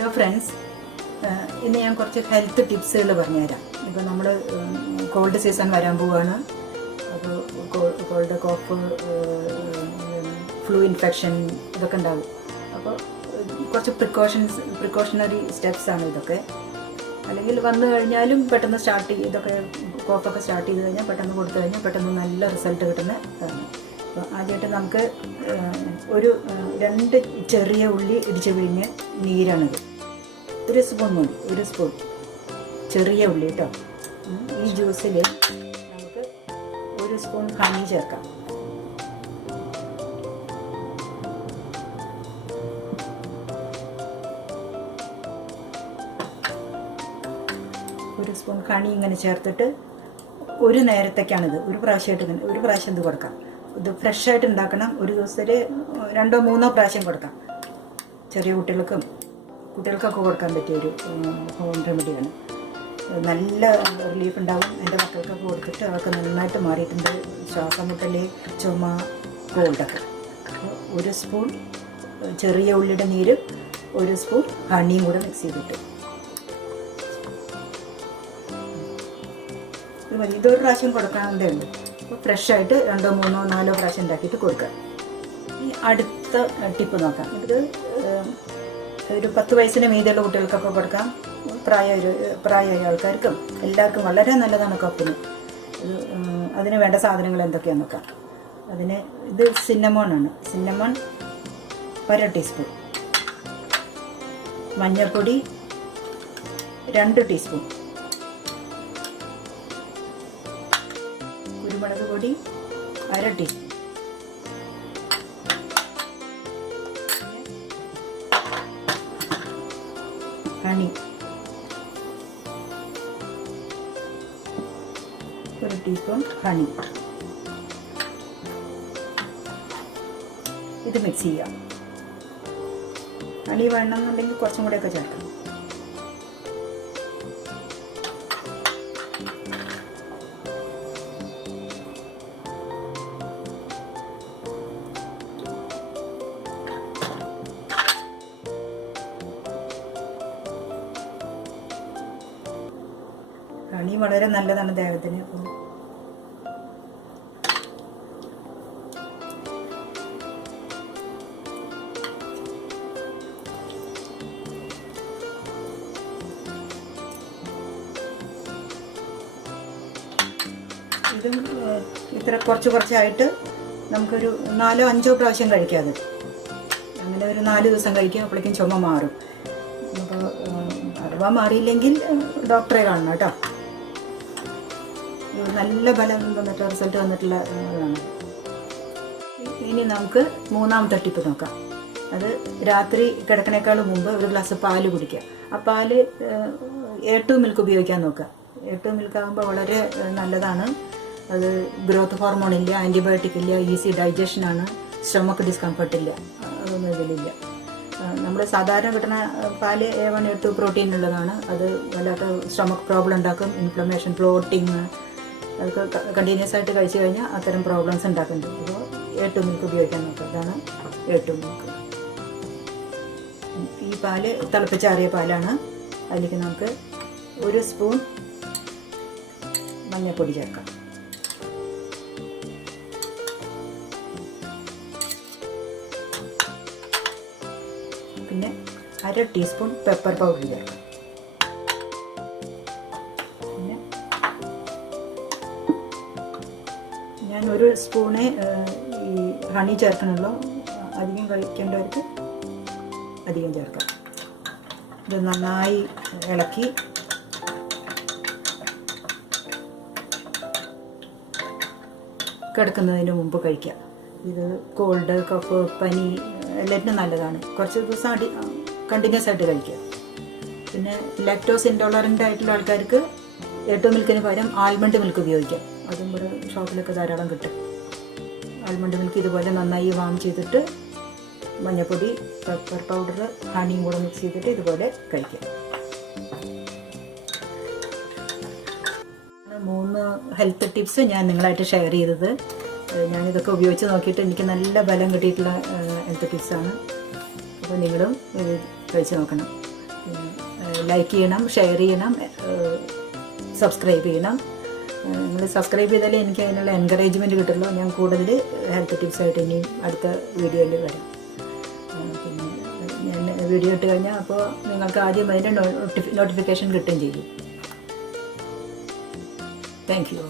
Hello friends, ഇന്ന് ഞാൻ കുറച്ച് ഹെൽത്ത് ടിപ്സുകൾ പറഞ്ഞുതരാം. ഇപ്പോൾ നമ്മൾ കോൾഡ് സീസൺ വരാൻ പോവുകയാണ്. അപ്പോൾ കോൾഡ്, കോഫ്, ഫ്ലൂ ഇൻഫെക്ഷൻ ഇതൊക്കെ ഉണ്ടാവും. അപ്പോൾ കുറച്ച് പ്രിക്കോഷണറി സ്റ്റെപ്സാണ് ഇതൊക്കെ. അല്ലെങ്കിൽ വന്നു കഴിഞ്ഞാലും പെട്ടെന്ന് ഇതൊക്കെ കോഫൊക്കെ സ്റ്റാർട്ട് ചെയ്ത് കഴിഞ്ഞാൽ പെട്ടെന്ന് കൊടുത്തു കഴിഞ്ഞാൽ പെട്ടെന്ന് നല്ല റിസൾട്ട് കിട്ടുന്ന ഇതാണ്. അപ്പോൾ ആദ്യമായിട്ട് നമുക്ക് 2 ചെറിയ ഉള്ളി ഇടിച്ച് പിഴിഞ്ഞ് നീരാണിത്. 1 സ്പൂൺ മതി, 1 സ്പൂൺ ചെറിയ ഉള്ളി കേട്ടോ. ഈ ജ്യൂസിൽ നമുക്ക് 1 സ്പൂൺ ഹണി ചേർക്കാം. ഒരു സ്പൂൺ ഹണി ഇങ്ങനെ ചേർത്തിട്ട് ഒരു നേരത്തേക്കാണിത്, ഒരു പ്രാവശ്യം ഇത് കൊടുക്കാം. ഇത് ഫ്രഷായിട്ട് ഉണ്ടാക്കണം. ഒരു ദിവസത്തിൽ 2-3 പ്രാവശ്യം കൊടുക്കാം. ചെറിയ കുട്ടികൾക്കൊക്കെ കൊടുക്കാൻ പറ്റിയ ഒരു ഹോം റെമഡിയാണ്. നല്ല റിലീഫ് ഉണ്ടാവും. എൻ്റെ മക്കൾക്കൊക്കെ കൊടുത്തിട്ട് അവർക്ക് നന്നായിട്ട് മാറിയിട്ടുണ്ട്. ശ്വാസം മുട്ടൽ, ചുമ, കോൾഡൊക്കെ. 1 സ്പൂൺ ചെറിയ ഉള്ളിയുടെ നീര്, 1 സ്പൂൺ ഹണിയും കൂടെ മിക്സ് ചെയ്തിട്ട് ഇത് മതി. ഇതൊരു പ്രാവശ്യം കൊടുക്കാവുന്നതേ ഉള്ളൂ. അപ്പോൾ ഫ്രഷായിട്ട് 2-3-4 പ്രാവശ്യം ഉണ്ടാക്കിയിട്ട് കൊടുക്കാം. ഈ അടുത്ത ടിപ്പ് നോക്കാം. ഇത് ഒരു 10 വയസ്സിന് മീതെയുള്ള കുട്ടികൾക്കൊക്കെ കൊടുക്കാം. പ്രായമായ ആൾക്കാർക്കും എല്ലാവർക്കും വളരെ നല്ലതാണ് കപ്പിന്. അതിന് വേണ്ട സാധനങ്ങൾ എന്തൊക്കെയാണെന്ന് നോക്കാം. ഇത് സിന്നമോണാണ്. സിന്നമോൺ 1 ടീസ്പൂൺ, മഞ്ഞൾപ്പൊടി 2 ടീസ്പൂൺ, കുരുമുളക് പൊടി 1/2 ടീസ്പൂൺ, ഹണി 1 ടീസ്പൂൺ ഹണി. ഇത് മിക്സ് ചെയ്യാം. ഹണി വേണമെന്നുണ്ടെങ്കിൽ കുറച്ചും കൂടെയൊക്കെ ചേർക്കണം. ഹണി വളരെ നല്ലതാണ് ദേഹത്തിന്. അപ്പം ഇതും ഇത്ര കുറച്ചായിട്ട് നമുക്കൊരു 4-5 പ്രാവശ്യം കഴിക്കാതെ, അങ്ങനെ ഒരു 4 ദിവസം കഴിക്കും. അപ്പോഴേക്കും ചുമ മാറും. അപ്പോൾ അഥവാ മാറിയില്ലെങ്കിൽ ഡോക്ടറെ കാണണം കേട്ടോ. നല്ല ബലം വന്നിട്ട് റിസൾട്ട് വന്നിട്ടുള്ള ഇതാണ്. ഇനി നമുക്ക് 3ാമത്തെ ടിപ്പ് നോക്കാം. അത് രാത്രി കിടക്കണേക്കാൾ മുമ്പ് 1 ഗ്ലാസ് പാല് കുടിക്കുക. ആ പാല് A2 മിൽക്ക് ഉപയോഗിക്കാൻ നോക്കുക. A2 മിൽക്ക് ആകുമ്പോൾ വളരെ നല്ലതാണ്. അത് ഗ്രോത്ത് ഹോർമോൺ ഇല്ല, ആൻറ്റിബയോട്ടിക് ഇല്ല, ഈസി ഡൈജഷനാണ്, സ്റ്റൊമക്ക് ഡിസ്കംഫർട്ട് ഇല്ല, അതൊന്നും ഇതിലില്ല. നമ്മൾ സാധാരണ കിട്ടുന്ന പാല് A1, A2 പ്രോട്ടീൻ ഉള്ളതാണ്. അത് വല്ലാത്ത സ്റ്റൊമക്ക് പ്രോബ്ലം ഉണ്ടാക്കും. ഇൻഫ്ലമേഷൻ, ബ്ലോട്ടിങ്, അതൊക്കെ കണ്ടിന്യൂസ് ആയിട്ട് കഴിച്ചു കഴിഞ്ഞാൽ അത്തരം പ്രോബ്ലംസ് ഉണ്ടാക്കുന്നുണ്ട്. അപ്പോൾ A2 മിൽക്ക് ഉപയോഗിക്കാൻ നോക്കുക. ഇതാണ് A2 മിൽക്ക്. ഈ പാല് തിളപ്പിച്ചാറിയ പാലാണ്. അതിലേക്ക് നമുക്ക് 1 സ്പൂൺ മഞ്ഞൾപ്പൊടി ചേർക്കാം. പിന്നെ 1/2 ടീസ്പൂൺ പെപ്പർ പൗഡർ ചേർക്കാം. പിന്നെ ഞാൻ 1 സ്പൂണേ ഈ ഹണി ചേർക്കണുള്ളൂ. അധികം കഴിക്കേണ്ടവർക്ക് അധികം ചേർക്കാം. ഇത് നന്നായി ഇളക്കി കിടക്കുന്നതിന് മുമ്പ് കഴിക്കുക. ഇത് കോൾഡ്, കഫ്, പനി എല്ലാറ്റിനും നല്ലതാണ്. കുറച്ച് ദിവസം കണ്ടിന്യൂസ് ആയിട്ട് കഴിക്കുക. പിന്നെ ലാക്ടോസ് ഇൻടോളറൻ്റ് ആയിട്ടുള്ള ആൾക്കാർക്ക് A2 മിൽക്കിന് പകരം ആൽമണ്ട് മിൽക്ക് ഉപയോഗിക്കാം. അതും ഇവിടെ ഷോപ്പിലൊക്കെ ധാരാളം കിട്ടും. ആൽമണ്ട് മിൽക്ക് ഇതുപോലെ നന്നായി വാം ചെയ്തിട്ട് മഞ്ഞൾപ്പൊടി, പെപ്പർ പൗഡർ, ഹണിയും കൂടെ മിക്സ് ചെയ്തിട്ട് ഇതുപോലെ കഴിക്കാം. 3 ഹെൽത്ത് ടിപ്സ് ഞാൻ നിങ്ങളായിട്ട് ഷെയർ ചെയ്തത്. ഞാനിതൊക്കെ ഉപയോഗിച്ച് നോക്കിയിട്ട് എനിക്ക് നല്ല ബലം കിട്ടിയിട്ടുള്ള ഹെൽത്ത് ടിപ്സാണ്. അപ്പോൾ നിങ്ങളും ഇത് കഴിച്ച് നോക്കണം. ലൈക്ക് ചെയ്യണം, ഷെയർ ചെയ്യണം, സബ്സ്ക്രൈബ് ചെയ്യണം. നിങ്ങൾ സബ്സ്ക്രൈബ് ചെയ്താലേ എനിക്ക് അതിനുള്ള എൻകറേജ്മെൻറ്റ് കിട്ടുള്ളൂ. ഞാൻ കൂടുതൽ ഹെൽത്ത് ടിപ്സായിട്ട് ഇനിയും അടുത്ത വീഡിയോയിൽ വരാം. പിന്നെ ഞാൻ വീഡിയോ ഇട്ട് കഴിഞ്ഞാൽ അപ്പോൾ നിങ്ങൾക്ക് ആദ്യം അതിൻ്റെ നോട്ടിഫിക്കേഷൻ കിട്ടുകയും ചെയ്യും. Thank you.